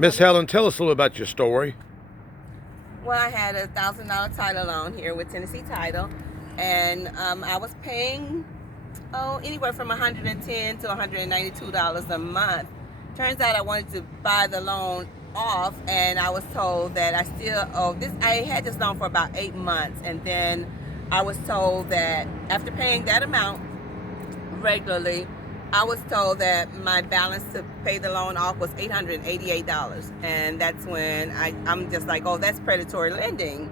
Miss Helen, tell us a little about your story. Well, I had a $1,000 title loan here with Tennessee Title, and I was paying anywhere from $110 to $192 a month. Turns out I wanted to buy the loan off, and I was told that I still owe this. I had this loan for about 8 months, and then I was told that after paying that amount regularly, I was told that my balance to pay the loan off was $888. And that's when I'm just like, oh, that's predatory lending,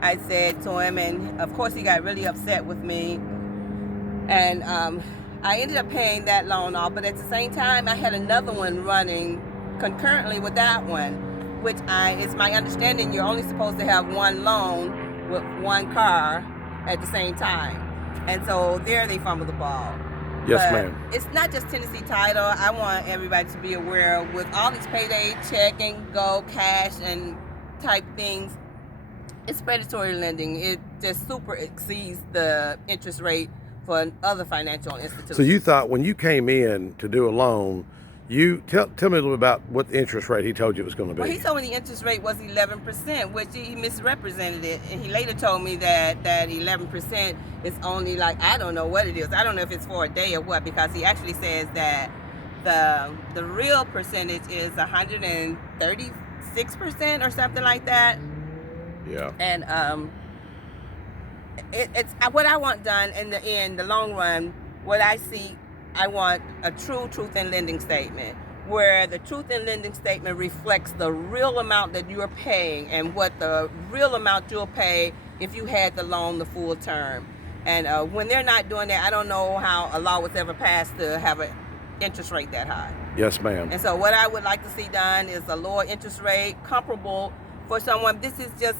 I said to him. And of course, he got really upset with me. And I ended up paying that loan off. But at the same time, I had another one running concurrently with that one, which it's my understanding you're only supposed to have one loan with one car at the same time. And so there they fumbled the ball. Yes, but ma'am. It's not just Tennessee Title. I want everybody to be aware with all these payday, check and go, cash and type things. It's predatory lending. It just super exceeds the interest rate for other financial institutions. So you thought when you came in to do a loan, you tell me a little bit about what the interest rate he told you it was going to be. Well, he told me the interest rate was 11%, which he misrepresented it. And he later told me that 11% is only like, I don't know what it is. I don't know if it's for a day or what, because he actually says that the real percentage is 136% or something like that. Yeah. And it's what I want done in the long run. What I see, I want a true truth in lending statement, where the truth in lending statement reflects the real amount that you are paying and what the real amount you'll pay if you had the loan the full term. And when they're not doing that, I don't know how a law was ever passed to have an interest rate that high. Yes, ma'am. And so what I would like to see done is a lower interest rate comparable for someone. This is just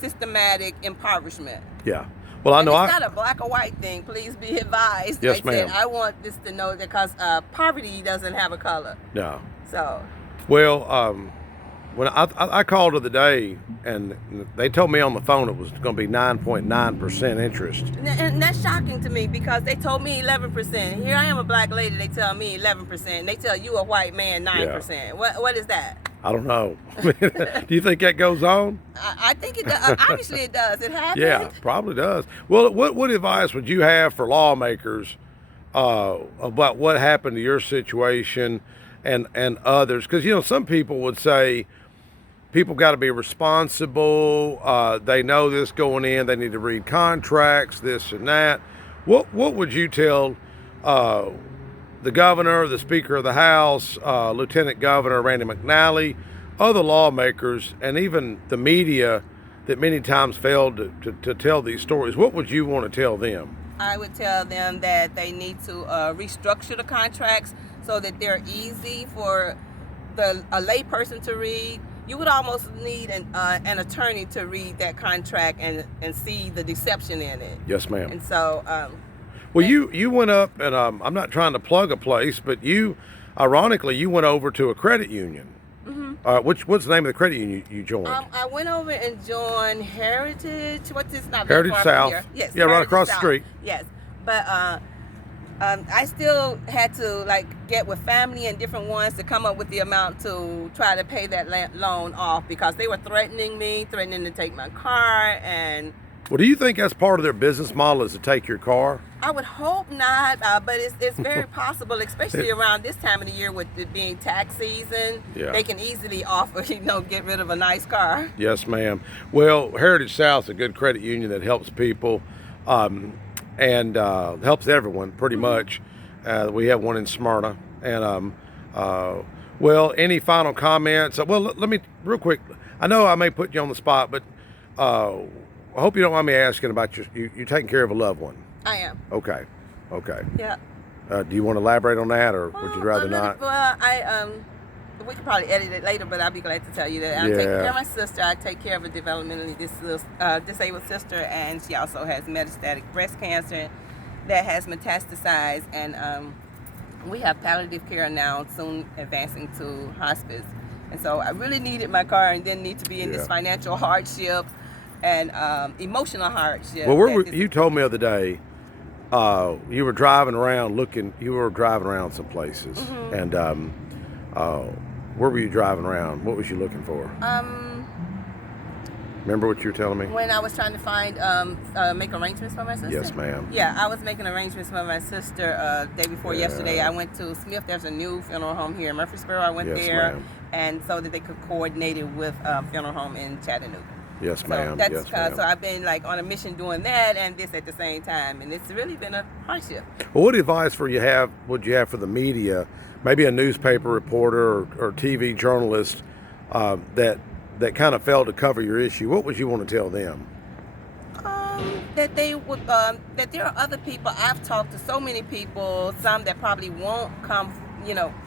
systematic impoverishment. Yeah. Well, I know it's not a black or white thing. Please be advised. Yes, ma'am. I want this to know that because poverty doesn't have a color. No. So. Well, when I called the other day, and they told me on the phone it was going to be 9.9% interest. And that's shocking to me because they told me 11%. Here I am, a black lady. They tell me 11%. And they tell you, a white man, 9%. Yeah. What is that? I don't know. Do you think that goes on? I think it does. Obviously, it does. It happens. Yeah, probably does. Well, what advice would you have for lawmakers about what happened to your situation and others? Because, some people would say people got to be responsible. They know this going in. They need to read contracts, this and that. What would you tell the governor, the Speaker of the House, Lieutenant Governor Randy McNally, other lawmakers, and even the media that many times failed to tell these stories? What would you want to tell them? I would tell them that they need to restructure the contracts so that they're easy for a lay person to read. You would almost need an attorney to read that contract and see the deception in it. Yes, ma'am. And so... well, you went up, and I'm not trying to plug a place, but ironically, you went over to a credit union. Mm-hmm. What's the name of the credit union you joined? I went over and joined Heritage. What's this? Not Heritage South. Yes. Yeah, right across the street. Yes, but I still had to get with family and different ones to come up with the amount to try to pay that loan off because they were threatening to take my car and. Well, do you think that's part of their business model is to take your car? I would hope not, but it's very possible, especially around this time of the year with it being tax season. Yeah. They can easily offer, get rid of a nice car. Yes, ma'am. Well, Heritage South is a good credit union that helps people and helps everyone pretty much. We have one in Smyrna. And, well, any final comments? Well, let me, real quick, I know I may put you on the spot, but I hope you don't mind me asking about you taking care of a loved one. I am. Okay. Yeah. Do you want to elaborate on that, or would you rather not? Well, we could probably edit it later, but I'll be glad to tell you that I'm taking care of my sister. I take care of a developmentally disabled sister, and she also has metastatic breast cancer that has metastasized, and we have palliative care now, soon advancing to hospice. And so I really needed my car and didn't need to be in this financial hardship and emotional hardship. Well, you told me the other day you were driving around some places, mm-hmm. and where were you driving around? What was you looking for? Remember what you were telling me? When I was trying to find, make arrangements for my sister? Yes, ma'am. Yeah, I was making arrangements for my sister day before yesterday. I went to Smith. There's a new funeral home here in Murfreesboro. I went there, ma'am. and so that they could coordinate it with a funeral home in Chattanooga. Yes, ma'am. So that's yes, ma'am. so I've been like on a mission doing that and this at the same time, and it's really been a hardship. Well, what advice would you have for the media, maybe a newspaper reporter or TV journalist that kind of failed to cover your issue? What would you want to tell them? That they would that there are other people. I've talked to so many people, some that probably won't come,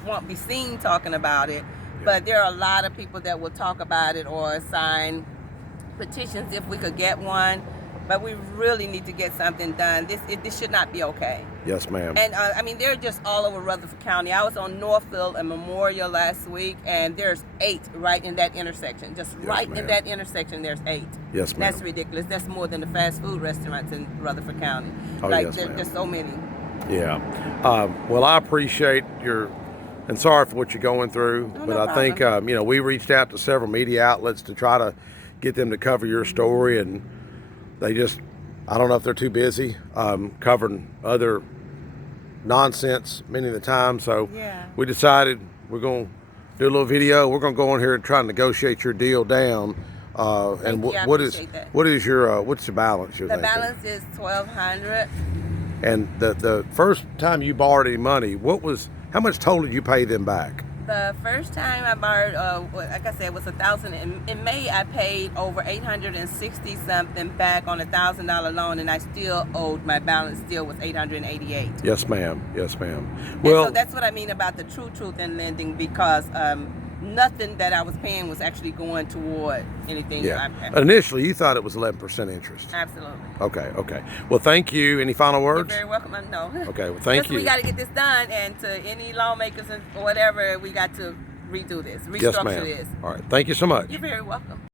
won't be seen talking about it, but there are a lot of people that will talk about it or sign petitions if we could get one. But we really need to get something done. This should not be okay. Yes, ma'am. And I mean, they're just all over Rutherford County. I was on Northfield and Memorial last week, and there's 8 right in that intersection. Just right in that intersection, there's 8. Yes, ma'am. That's ridiculous. That's more than the fast food restaurants in Rutherford County. Oh, like, yes, there's so many. Yeah. Well, I appreciate and sorry for what you're going through, Oh, but no I think, we reached out to several media outlets to try to get them to cover your story, and they just, I don't know if they're too busy covering other nonsense many of the time. So we decided we're going to do a little video. We're going to go on here and try and negotiate your deal down. And what's the balance you're thinking? The balance is $1,200. And the first time you borrowed any money, how much total did you pay them back? The first time I borrowed, like I said, it was $1,000. In May, I paid over $860 something back on a $1,000 loan, and I still owed. My balance still was $888. Yes, ma'am. Yes, ma'am. Well, so that's what I mean about the truth in lending, because nothing that I was paying was actually going toward anything. Yeah. Initially, you thought it was 11% interest. Absolutely. Okay. Well, thank you. Any final words? You're very welcome. No. Okay. Well, thank you. We got to get this done, and to any lawmakers or whatever, we got to redo this, restructure yes, ma'am. this. All right. Thank you so much. You're very welcome.